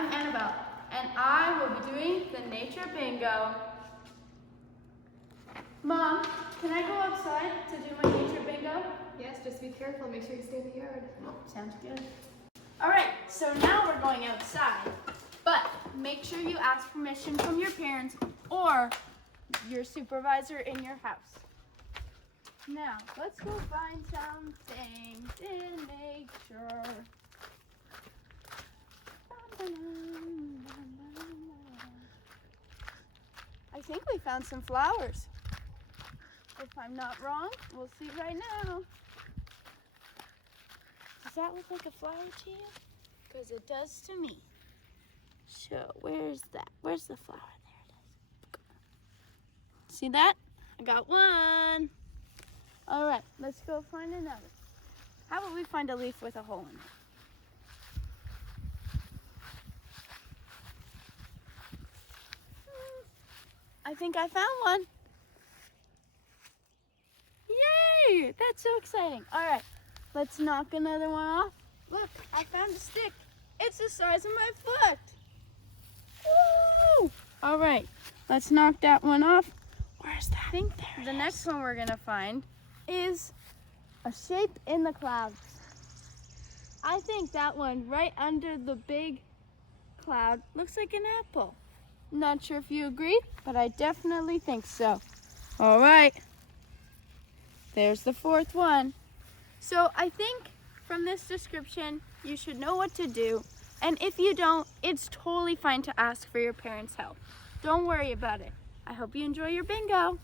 I'm Annabelle, and I will be doing the nature bingo. Mom, can I go outside to do my nature bingo? Yes, just be careful. Make sure you stay in the yard. Sounds good. All right, so now we're going outside, but make sure you ask permission from your parents or your supervisor in your house. Now, let's go find something in nature. I think we found some flowers. If I'm not wrong, we'll see right now. Does that look like a flower to you? Because it does to me. So where's that? Where's the flower? There it is. See that? I got one. All right, let's go find another. How about we find a leaf with a hole in it? I think I found one. Yay! That's so exciting. All right, let's knock another one off. Look, I found a stick. It's the size of my foot. Woo! All right, let's knock that one off. Where's that? I think the next one we're gonna find is a shape in the clouds. I think that one right under the big cloud looks like an apple. Not sure if you agree, but I definitely think so. All right, there's the fourth one. So I think from this description, you should know what to do. And if you don't, it's totally fine to ask for your parents' help. Don't worry about it. I hope you enjoy your bingo.